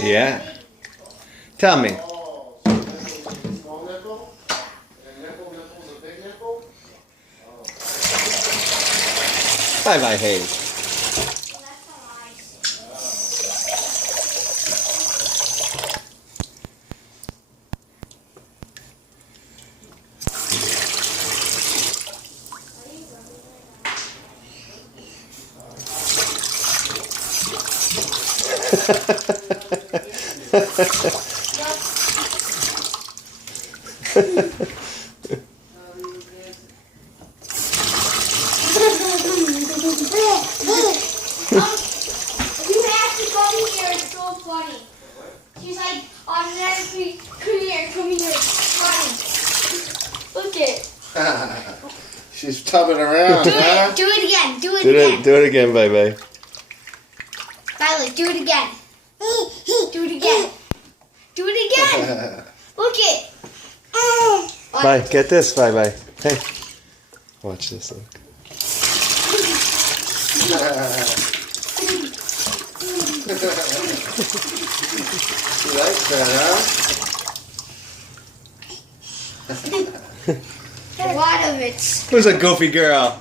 Yeah. Tell me. Small nipple? And nipple's a big nipple? Bye-bye, Hayes. You have to come here, it's so funny. She's like, automatically, come here, it's funny. Look it. She's tubbing around, huh? Do it again, do it Do again. it again, bye-bye. Violet, do it again. Do it again. Do it again. Look it. Bye, get this, bye-bye. Hey. Watch this, look. She likes that, huh? A lot of it. Who's a goofy girl?